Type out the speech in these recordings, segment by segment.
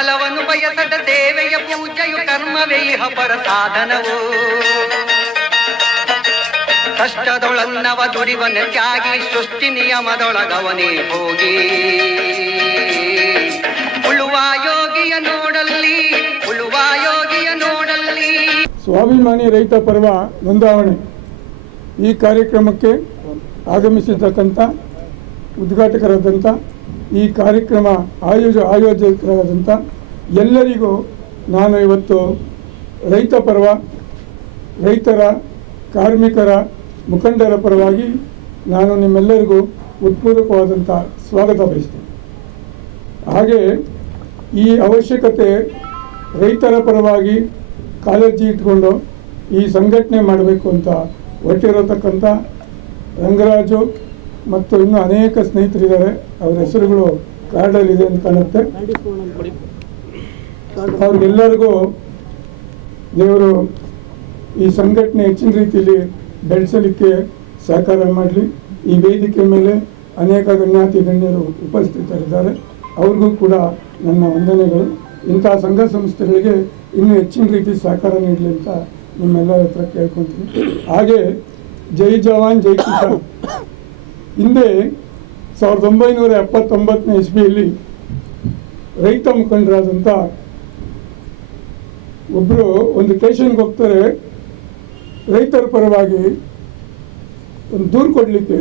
ಫಲವನ್ನು ಬಯಸದ ಸೇವೆಯ ಪೂಜೆಯು ಕರ್ಮವೇ ಇಹ ಪರ ಸಾಧನವು. ಕಷ್ಟದೊಳನ್ನವ ದುಡಿವನ ತ್ಯಾಗಿ ಸೃಷ್ಟಿ ನಿಯಮದೊಳಗವನೇ ಹೋಗಿ. ಉಳುವ ಯೋಗಿಯ ನೋಡಲ್ಲಿ, ಉಳುವ ಯೋಗಿಯ ನೋಡಲ್ಲಿ. ಸ್ವಾಭಿಮಾನಿ ರೈತ ಪರ್ವ ನೋಂದಾವಣೆ ಈ ಕಾರ್ಯಕ್ರಮಕ್ಕೆ ಆಗಮಿಸಿರ್ತಕ್ಕಂಥ ಉದ್ಘಾಟಕರಾದಂಥ ಈ ಕಾರ್ಯಕ್ರಮ ಆಯೋಜಕರಾದಂಥ ಎಲ್ಲರಿಗೂ ನಾನು ಇವತ್ತು ರೈತ ಪರ್ವ, ರೈತರ, ಕಾರ್ಮಿಕರ, ಮುಖಂಡರ ಪರವಾಗಿ ನಾನು ನಿಮ್ಮೆಲ್ಲರಿಗೂ ಉತ್ಪೂರ್ವಕವಾದಂಥ ಸ್ವಾಗತ ಬಯಸ್ತೇನೆ. ಹಾಗೆ ಈ ಅವಶ್ಯಕತೆ ರೈತರ ಪರವಾಗಿ ಕಾಳಜಿ ಇಟ್ಕೊಂಡು ಈ ಸಂಘಟನೆ ಮಾಡಬೇಕು ಅಂತ ಹೊರಟಿರತಕ್ಕಂಥ ರಂಗರಾಜು ಮತ್ತು ಇನ್ನೂ ಅನೇಕ ಸ್ನೇಹಿತರಿದ್ದಾರೆ. ಅವರ ಹೆಸರುಗಳು ಕಾರ್ಡಲ್ಲಿದೆ ಅಂತ ಕಾಣುತ್ತೆ. ಅವ್ರಿಗೆಲ್ಲರಿಗೂ ದೇವರು ಈ ಸಂಘಟನೆ ಹೆಚ್ಚಿನ ರೀತಿಯಲ್ಲಿ ಬೆಳೆಸಲಿಕ್ಕೆ ಸಹಕಾರ ಮಾಡಲಿ. ಈ ವೇದಿಕೆ ಮೇಲೆ ಅನೇಕ ಗಣ್ಯಾತಿ ಗಣ್ಯರು ಉಪಸ್ಥಿತರಿದ್ದಾರೆ. ಅವ್ರಿಗೂ ಕೂಡ ನನ್ನ ವಂದನೆಗಳು. ಇಂಥ ಸಂಘ ಸಂಸ್ಥೆಗಳಿಗೆ ಇನ್ನೂ ಹೆಚ್ಚಿನ ರೀತಿ ಸಹಕಾರ ನೀಡಲಿ ಅಂತ ನಿಮ್ಮೆಲ್ಲರ ಹತ್ರ ಕೇಳ್ಕೊತೀನಿ. ಹಾಗೆ ಜೈ ಜವಾನ್ ಜೈ ಕಿಸಾನ್ ಹಿಂದೆ 1979ನೇ ಇಸ್ವಿಯಲ್ಲಿ ರೈತ ಮುಖಂಡರಾದಂಥ ಒಬ್ಬರು ಒಂದು ಸ್ಟೇಷನ್ಗೆ ಹೋಗ್ತಾರೆ. ರೈತರ ಪರವಾಗಿ ಒಂದು ದೂರು ಕೊಡಲಿಕ್ಕೆ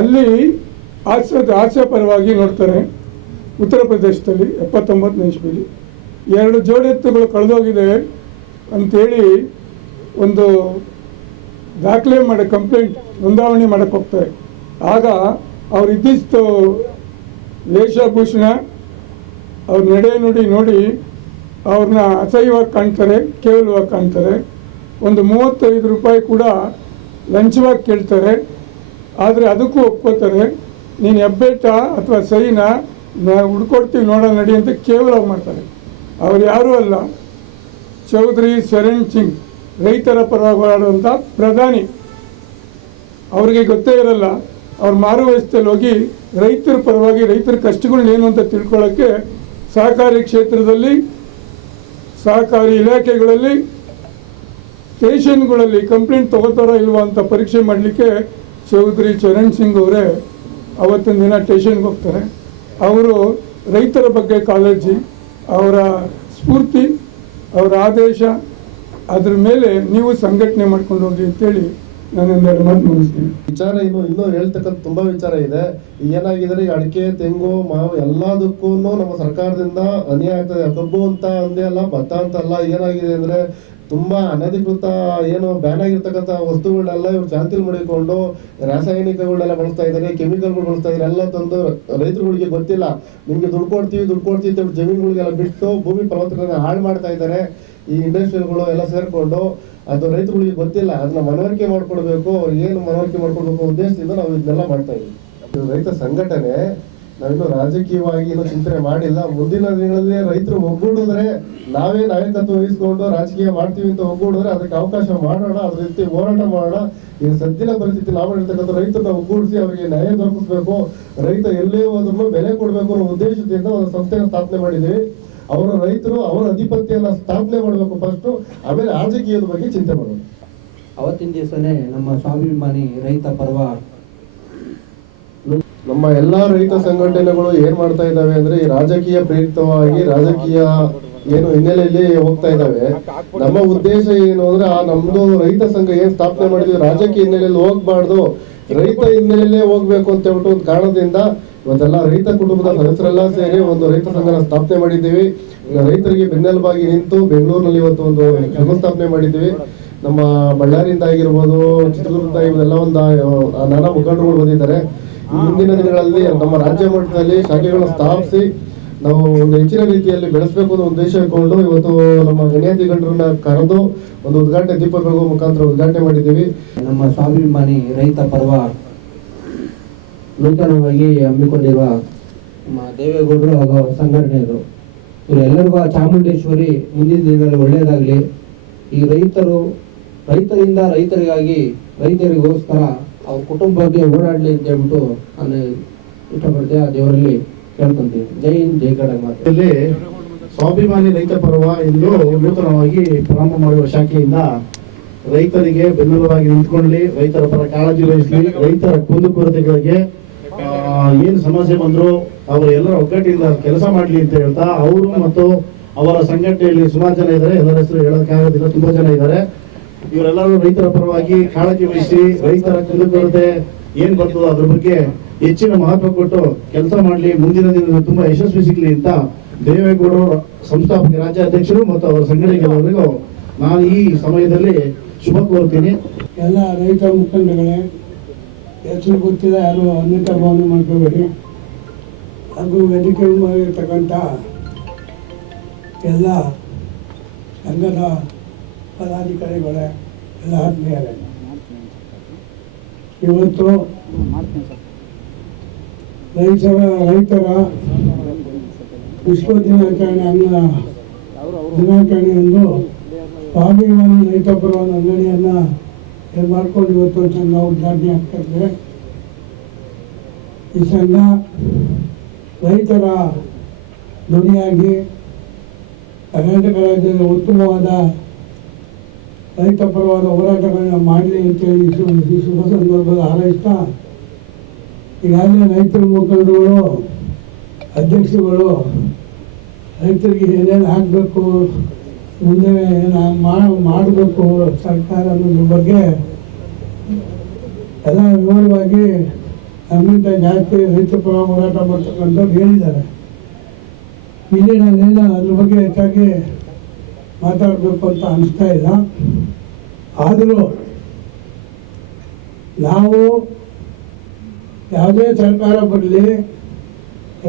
ಅಲ್ಲಿ ಹಾಸ್ಯ ಪರವಾಗಿ ನೋಡ್ತಾರೆ. ಉತ್ತರ ಪ್ರದೇಶದಲ್ಲಿ 79ನೇ ಇಸ್ವಿಯಲ್ಲಿ 2 ಜೋಡಿ ಎತ್ತುಗಳು ಕಳೆದೋಗಿದೆ ಅಂಥೇಳಿ ಒಂದು ದಾಖಲೆ ಮಾಡಿ ಕಂಪ್ಲೇಂಟ್ ನೋಂದಾವಣೆ ಮಾಡೋಕ್ಕೆ ಹೋಗ್ತಾರೆ. ಆಗ ಅವ್ರು ಇದ್ದಿದ್ದು ವೇಷಭೂಷಣ, ಅವ್ರ ನಡೆ ನುಡಿ ನೋಡಿ ಅವ್ರನ್ನ ಅಸಹ್ಯವಾಗಿ ಕಾಣ್ತಾರೆ, ಕೇವಲವಾಗಿ ಕಾಣ್ತಾರೆ. ಒಂದು 35 ರೂಪಾಯಿ ಕೂಡ ಲಂಚವಾಗಿ ಕೇಳ್ತಾರೆ. ಆದರೆ ಅದಕ್ಕೂ ಒಪ್ಕೋತಾರೆ. ನೀನು ಹೆಬ್ಬೆಟ್ಟ ಅಥವಾ ಸೈನ ಹುಡ್ಕೊಡ್ತೀವಿ ನೋಡೋ ನಡಿ ಅಂತ ಕೇವಲವಾಗಿ ಮಾಡ್ತಾರೆ. ಅವ್ರು ಯಾರೂ ಅಲ್ಲ, ಚೌಧರಿ ಚರಣ್ ಸಿಂಗ್, ರೈತರ ಪರವಾಗಿ ಹೋರಾಡುವಂಥ ಪ್ರಧಾನಿ. ಅವ್ರಿಗೆ ಗೊತ್ತೇ ಇರಲ್ಲ. ಅವ್ರು ಮಾರು ವ್ಯವಸ್ಥೆಯಲ್ಲಿ ಹೋಗಿ ರೈತರ ಪರವಾಗಿ ರೈತರ ಕಷ್ಟಗಳನ್ನೇನು ಅಂತ ತಿಳ್ಕೊಳ್ಳೋಕ್ಕೆ ಸಹಕಾರಿ ಕ್ಷೇತ್ರದಲ್ಲಿ, ಸಹಕಾರಿ ಇಲಾಖೆಗಳಲ್ಲಿ, ಸ್ಟೇಷನ್ಗಳಲ್ಲಿ ಕಂಪ್ಲೇಂಟ್ ತೊಗೋತಾರೋ ಇಲ್ವಾ ಅಂತ ಪರೀಕ್ಷೆ ಮಾಡಲಿಕ್ಕೆ ಚೌಧರಿ ಚರಣ್ ಸಿಂಗ್ ಅವರೇ ಅವತ್ತಿನ ದಿನ ಸ್ಟೇಷನ್ಗೆ ಹೋಗ್ತಾರೆ. ಅವರು ರೈತರ ಬಗ್ಗೆ ಕಾಳಜಿ, ಅವರ ಸ್ಫೂರ್ತಿ, ಅವರ ಆದೇಶ, ಅದ್ರ ಮೇಲೆ ನೀವು ಸಂಘಟನೆ ಮಾಡ್ಕೊಂಡು ಹೋಗಿ ಅಂತೇಳಿ ನಾನೊಂದೆರಡು ಮಾತು ಮುಗಿಸ್ತೀನಿ. ವಿಚಾರ ಇನ್ನೂ ಹೇಳ್ತಕ್ಕಂಥ ತುಂಬಾ ವಿಚಾರ ಇದೆ. ಏನಾಗಿದ್ರೆ ಈ ಅಡಿಕೆ, ತೆಂಗು, ಮಾವು ಎಲ್ಲದಕ್ಕೂ ನಮ್ಮ ಸರ್ಕಾರದಿಂದ ಅನ್ಯಾಯ ಆಗ್ತದೆ. ಕಬ್ಬು ಅಂತ ಅಂದೇ ಅಲ್ಲ, ಭತ್ತ ಅಂತ ಅಲ್ಲ. ಏನಾಗಿದೆ ಅಂದ್ರೆ ತುಂಬಾ ಅನಧಿಕೃತ ಏನು ಬ್ಯಾನ್ ಆಗಿರ್ತಕ್ಕಂಥ ವಸ್ತುಗಳನ್ನೆಲ್ಲ ಇವ್ರು ಚಾಲ್ತಿಲಿ ಮಾಡಿಕೊಂಡು ರಾಸಾಯನಿಕಗಳನ್ನೆಲ್ಲ ಬಳಸ್ತಾ ಇದ್ದಾರೆ, ಕೆಮಿಕಲ್ಗಳು ಬಳಸ್ತಾ ಇದ್ದಾರೆ. ಎಲ್ಲ ತಂದು ರೈತರುಗಳಿಗೆ ಗೊತ್ತಿಲ್ಲ. ನಿಮ್ಗೆ ದುಡ್ಡು ಕೊಡ್ತೀವಿ ಅಂತ ಜಮೀನುಗಳಿಗೆಲ್ಲ ಬಿಟ್ಟು ಭೂಮಿ ಫಲವತ್ತತೆಗಳನ್ನ ಹಾಳು ಮಾಡ್ತಾ ಇದ್ದಾರೆ ಈ ಇಂಡಸ್ಟ್ರಿಯಲ್ಗಳು ಎಲ್ಲ ಸೇರ್ಕೊಂಡು. ಅದು ರೈತರುಗಳಿಗೆ ಗೊತ್ತಿಲ್ಲ. ಅದನ್ನ ಮನವರಿಕೆ ಮಾಡ್ಕೊಡ್ಬೇಕು. ಅವ್ರಿಗೆ ಏನು ಮನವರಿಕೆ ಮಾಡ್ಕೊಡ್ಬೇಕು ಉದ್ದೇಶದಿಂದ ನಾವು ಇದನ್ನೆಲ್ಲ ಮಾಡ್ತಾ ಇದ್ದೀವಿ. ರೈತ ಸಂಘಟನೆ ನಾವಿನ್ನು ರಾಜಕೀಯವಾಗಿ ಇನ್ನೂ ಚಿಂತನೆ ಮಾಡಿಲ್ಲ. ಮುಂದಿನ ದಿನಗಳಲ್ಲಿ ರೈತರು ಒಗ್ಗೂಡಿದ್ರೆ ನಾವೇ ನಾಯಕತ್ವ ವಹಿಸ್ಕೊಂಡು ರಾಜಕೀಯ ಮಾಡ್ತೀವಿ ಅಂತ ಒಗ್ಗೂಡಿದ್ರೆ ಅದಕ್ಕೆ ಅವಕಾಶ ಮಾಡೋಣ. ಅದ್ರ ರೀತಿ ಹೋರಾಟ ಮಾಡೋಣ. ಈಗ ಸದ್ಯದ ಪರಿಸ್ಥಿತಿ ನಾವು ಮಾಡಿರ್ತಕ್ಕಂಥ ರೈತರನ್ನ ಒಗ್ಗೂಡಿಸಿ ಅವರಿಗೆ ನ್ಯಾಯ ದೊರಕಿಸ್ಬೇಕು, ರೈತ ಎಲ್ಲೇ ಹೋದ್ರೂ ಬೆಲೆ ಕೊಡಬೇಕು ಅನ್ನೋ ಉದ್ದೇಶದಿಂದ ಒಂದು ಸಂಸ್ಥೆಯನ್ನು ಸ್ಥಾಪನೆ ಮಾಡಿದ್ದೀವಿ. ಅವರ ರೈತರು ಅವರ ಅಧಿಪತ್ಯನ ಸ್ಥಾಪನೆ ಮಾಡಬೇಕು ಫಸ್ಟ್, ಆಮೇಲೆ ರಾಜಕೀಯದ ಬಗ್ಗೆ ಚಿಂತೆ ಮಾಡೋದು. ಅವತ್ತಿನ ದಿವಸನೇ ನಮ್ಮ ಸ್ವಾಭಿಮಾನಿ ರೈತ ಪರ್ವ ನಮ್ಮ ಎಲ್ಲಾ ರೈತ ಸಂಘಟನೆಗಳು ಏನ್ ಮಾಡ್ತಾ ಇದ್ದಾವೆ ಅಂದ್ರೆ ಈ ರಾಜಕೀಯ ಪ್ರೇರಿತವಾಗಿ ರಾಜಕೀಯ ಏನು ಹಿನ್ನೆಲೆಯಲ್ಲಿ ಹೋಗ್ತಾ ಇದ್ದಾವೆ. ನಮ್ಮ ಉದ್ದೇಶ ಏನು ಅಂದ್ರೆ ನಮ್ದು ರೈತ ಸಂಘ ಏನ್ ಸ್ಥಾಪನೆ ಮಾಡಿದ್ವಿ ರಾಜಕೀಯ ಹಿನ್ನೆಲೆಯಲ್ಲಿ ಹೋಗ್ಬಾರ್ದು, ರೈತ ಹಿನ್ನೆಲೆಯಲ್ಲೇ ಹೋಗ್ಬೇಕು ಅಂತ ಹೇಳ್ಬಿಟ್ಟು ಒಂದು ಕಾರಣದಿಂದ ಇವತ್ತೆಲ್ಲ ರೈತ ಕುಟುಂಬದ ಸದಸ್ಯರೆಲ್ಲ ಸೇರಿ ಒಂದು ರೈತ ಸಂಘನ ಸ್ಥಾಪನೆ ಮಾಡಿದ್ದೀವಿ. ರೈತರಿಗೆ ಬೆನ್ನೆಲುಬಾಗಿ ನಿಂತು ಬೆಂಗಳೂರಿನಲ್ಲಿ ಇವತ್ತು ಒಂದು ಸಂಸ್ಥಾಪನೆ ಮಾಡಿದ್ದೀವಿ. ನಮ್ಮ ಬಳ್ಳಾರಿಯಿಂದ ಆಗಿರ್ಬೋದು, ಚಿತ್ರದುರ್ಗದಿಂದ ಇವೆಲ್ಲ ಒಂದು ನಾನಾ ಮುಖಂಡರುಗಳು ಬಂದಿದ್ದಾರೆ. ಮುಂದಿನ ದಿನಗಳಲ್ಲಿ ನಮ್ಮ ರಾಜ್ಯ ಮಟ್ಟದಲ್ಲಿ ಶಾಖೆಗಳನ್ನ ಸ್ಥಾಪಿಸಿ ನಾವು ಒಂದು ಹೆಚ್ಚಿನ ರೀತಿಯಲ್ಲಿ ಬೆಳೆಸಬೇಕು ಅನ್ನೋ ಉದ್ದೇಶ ಇಟ್ಕೊಂಡು ಇವತ್ತು ನಮ್ಮ ಗಣ್ಯಾತಿ ಗಣ್ಯರನ್ನ ಕರೆದು ಒಂದು ಉದ್ಘಾಟನೆ ದೀಪ ಬೆಳಗುವ ಮುಖಾಂತರ ಉದ್ಘಾಟನೆ ಮಾಡಿದ್ದೀವಿ. ನಮ್ಮ ಸ್ವಾಭಿಮಾನಿ ರೈತ ಪರ್ವ ನೂತನವಾಗಿ ಹಮ್ಮಿಕೊಂಡಿರುವ ನಮ್ಮ ದೇವೇಗೌಡರು ಹಾಗೂ ಸಂಘಟನೆಗಳು ಇವರೆಲ್ಲರಿಗೂ ಚಾಮುಂಡೇಶ್ವರಿ ಮುಂದಿನ ದಿನದಲ್ಲಿ ಒಳ್ಳೆಯದಾಗಲಿ. ಈ ರೈತರಿಂದ ರೈತರಿಗಾಗಿ ರೈತರಿಗೋಸ್ಕರ ಅವ್ರ ಕುಟುಂಬ ಬಗ್ಗೆ ಓಡಾಡಲಿ ಅಂತ ಹೇಳ್ಬಿಟ್ಟು ನಾನು ಇಷ್ಟಪಡ್ತೇನೆ. ಆ ದೇವರಲ್ಲಿ ಕೇಳ್ಕೊಂತೀವಿ. ಜೈ ಹಿಂದ್, ಜೈ ಕರ್ನಾಟಕ. ಇಲ್ಲಿ ಸ್ವಾಭಿಮಾನಿ ರೈತ ಪರ್ವ ಎಂದು ನೂತನವಾಗಿ ಪ್ರಾರಂಭ ಮಾಡಿರುವ ಶಾಖೆಯಿಂದ ರೈತರಿಗೆ ಬೆನ್ನೆಲುಬಾಗಿ ನಿಂತ್ಕೊಳ್ಳಿ, ರೈತರ ಪರ ಕಾಳಜಿ ವಹಿಸಲಿ, ರೈತರ ಕುಂದುಕೊರತೆಗಳಿಗೆ ಏನು ಸಮಸ್ಯೆ ಬಂದ್ರು ಅವರು ಎಲ್ಲರ ಒಗ್ಗಟ್ಟಿನಿಂದ ಕೆಲಸ ಮಾಡಲಿ ಅಂತ ಹೇಳ್ತಾ ಅವರು ಮತ್ತು ಅವರ ಸಂಘಟನೆಯಲ್ಲಿ ಸುಮಾರು ಜನ ಇದ್ದಾರೆ. ಎಲ್ಲರ ಹೆಸರು ಹೇಳೋಕ್ಕಾಗೋದಿಲ್ಲ, ತುಂಬಾ ಜನ ಇದ್ದಾರೆ. ಇವರೆಲ್ಲರೂ ರೈತರ ಪರವಾಗಿ ಕಾಳಜಿ ವಹಿಸಿ ರೈತರ ಕುಂದುಕೊರತೆ ಏನ್ ಬರ್ತದೋ ಅದ್ರ ಬಗ್ಗೆ ಹೆಚ್ಚಿನ ಮಹತ್ವ ಕೊಟ್ಟು ಕೆಲಸ ಮಾಡಲಿ, ಮುಂದಿನ ದಿನದಲ್ಲಿ ತುಂಬಾ ಯಶಸ್ವಿ ಸಿಗಲಿ ಅಂತ ದೇವೇಗೌಡರು ಸಂಸ್ಥಾಪಕ ರಾಜ್ಯಾಧ್ಯಕ್ಷರು ಮತ್ತು ಅವರ ಸಂಘಟನೆಗಳವರಿಗೂ ನಾನು ಈ ಸಮಯದಲ್ಲಿ ಶುಭ ಕೋರ್ತೀನಿ. ಎಲ್ಲ ರೈತ ಮುಖಂಡಗಳೇ, ಹೆಸರು ಗೊತ್ತಿಲ್ಲ, ಯಾರು ಅನ್ಯತಾ ಭಾವನೆ ಮಾಡ್ಕೋಬೇಡಿ. ಹಾಗೂ ವೇದಿಕೆ ಮಾಡಿರ್ತಕ್ಕಂಥ ಎಲ್ಲ ಸಂಘದ ಪದಾಧಿಕಾರಿಗಳೇ, ಎಲ್ಲ ಆತ್ಮೀಯರೇ, ಇವತ್ತು ರೈತರ ವಿಶ್ವ ದಿನಾಚರಣೆ ದಿನಾಚರಣೆಯಂದು ಸ್ವಾಭಿಮಾನಿ ರೈತ ಪರ್ವ ನೋಂದಣಿಯನ್ನು ಮಾಡ್ಕೊಂಡು ಇವತ್ತು ಸಂಘ ಉದ್ಘಾಟನೆ ಆಗ್ತಾ ಇದೆ. ಈ ಸಂಘ ರೈತರ ಧ್ವನಿಯಾಗಿ ಕರ್ನಾಟಕ ರಾಜ್ಯದ ಉತ್ತಮವಾದ ರೈತ ಪರವಾದ ಹೋರಾಟಗಳನ್ನ ಮಾಡಲಿ ಅಂತೇಳಿ ಈ ಶುಭ ಸಂದರ್ಭದ ಹಾರೈಸ್ತಾ, ಈಗಾಗಲೇ ರೈತರ ಮುಖಂಡರುಗಳು, ಅಧ್ಯಕ್ಷರುಗಳು ರೈತರಿಗೆ ಏನೇನು ಆಗಬೇಕು, ಮುಂದೆ ಏನು ಮಾಡಬೇಕು ಸರ್ಕಾರ ಅನ್ನೋದ್ರ ಬಗ್ಗೆ ಎಲ್ಲ ವಿವರವಾಗಿ ನಮ್ಮಿಂದ ಜಾಸ್ತಿ ರೈತ ಪರ ಹೋರಾಟ ಮಾಡ್ತಕ್ಕಂಥವ್ರು ಹೇಳಿದ್ದಾರೆ. ಇಲ್ಲಿ ನಾನೇನು ಅದ್ರ ಬಗ್ಗೆ ಹೆಚ್ಚಾಗಿ ಮಾತಾಡಬೇಕು ಅಂತ ಅನಿಸ್ತಾ ಇಲ್ಲ. ಆದರೂ ನಾವು ಯಾವುದೇ ಸರ್ಕಾರ ಬರಲಿ,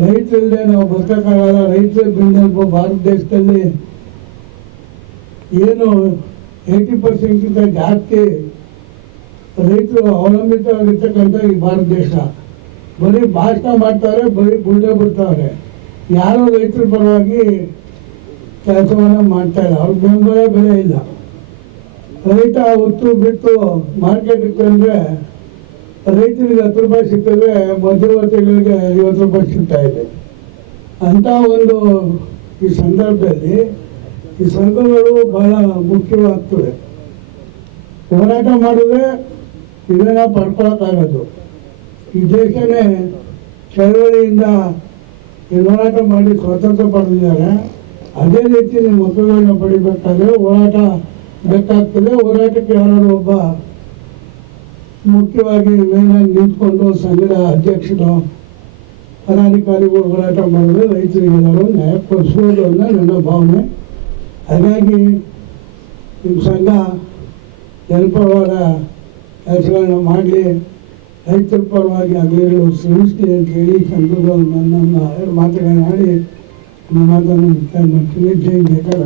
ರೈತರಲ್ಲದೆ ನಾವು ಬದುಕೋಕ್ಕಾಗಲ್ಲ. ರೈತರ ಬೆನ್ನೆಲುಬು ಭಾರತ ದೇಶದಲ್ಲಿ ಏನು 80% ಜಾಸ್ತಿ ರೈತರು ಅವಲಂಬಿತವಾಗಿರ್ತಕ್ಕಂಥ ಈ ಭಾರತ ದೇಶ. ಬರೀ ಭಾಷಣ ಮಾಡ್ತಾರೆ, ಬರೀ ಬುಲ್ಡೆ ಬಿಡ್ತಾರೆ. ಯಾರೋ ರೈತರ ಪರವಾಗಿ ಕೆಲಸವನ್ನು ಮಾಡ್ತಾ ಇಲ್ಲ, ಅವ್ರ ಬೆಂಬಲ ಬೆಲೆ ಇಲ್ಲ. ರೈತ ಹೊತ್ತು ಬಿಟ್ಟು ಮಾರ್ಕೆಟಿಗೆ ತಂದರೆ ರೈತರಿಗೆ 10 ರೂಪಾಯಿ ಸಿಗ್ತದೆ, ಮಧ್ಯವರ್ತಿಗಳಿಗೆ 50 ರೂಪಾಯಿ ಸಿಗ್ತಾ ಇದೆ. ಅಂಥ ಒಂದು ಈ ಸಂದರ್ಭದಲ್ಲಿ ಈ ಸಂಘಗಳು ಬಹಳ ಮುಖ್ಯವಾಗ್ತದೆ. ಹೋರಾಟ ಮಾಡಿದ್ರೆ ಇದನ್ನ ಪಡ್ಕೊಳಕ್ಕಾಗೋದು. ಈ ದೇಶನೇ ಚಳವಳಿಯಿಂದ ಈ ಹೋರಾಟ ಮಾಡಿ ಸ್ವಾತಂತ್ರ್ಯ ಪಡೆದಿದ್ದಾರೆ. ಅದೇ ರೀತಿ ನಿಮ್ಮ ಮಕ್ಕಳನ್ನ ಪಡಿಬೇಕಾದ್ರೆ ಹೋರಾಟ ಬೇಕಾಗ್ತದೆ. ಹೋರಾಟಕ್ಕೆ ಯಾರು ಒಬ್ಬ ಮುಖ್ಯವಾಗಿ ಮೇಲಾಗಿ ನಿಂತ್ಕೊಂಡು ಸಂಘದ ಅಧ್ಯಕ್ಷರು, ಪದಾಧಿಕಾರಿಗಳು ಹೋರಾಟ ಮಾಡಿದ್ರೆ ರೈತರಿಗೆಲ್ಲರೂ ನ್ಯಾಯ ಕೊಡಿಸ್ಬೋದು ಅನ್ನೋ ನನ್ನ ಭಾವನೆ. ಹಾಗಾಗಿ ನಿಮ್ಮ ಸಂಘ ಜನಪರವಾದ ಕೆಲಸಗಳನ್ನ ಮಾಡಲಿ, ರೈತರ ಪರವಾಗಿ ಆಗಲಿರೋ ಶ್ರಮಿಸಲಿ ಅಂತ ಹೇಳಿ ಸಂಘಗಳು ನನ್ನ ಮಾತುಗಳನ್ನ ಆಡಿ ನನ್ನ ಮಾತನ್ನು ಮುಕ್ತಾಯ ಮಾಡ್ತೀನಿ. ಜೈ ಬೇಕಾದ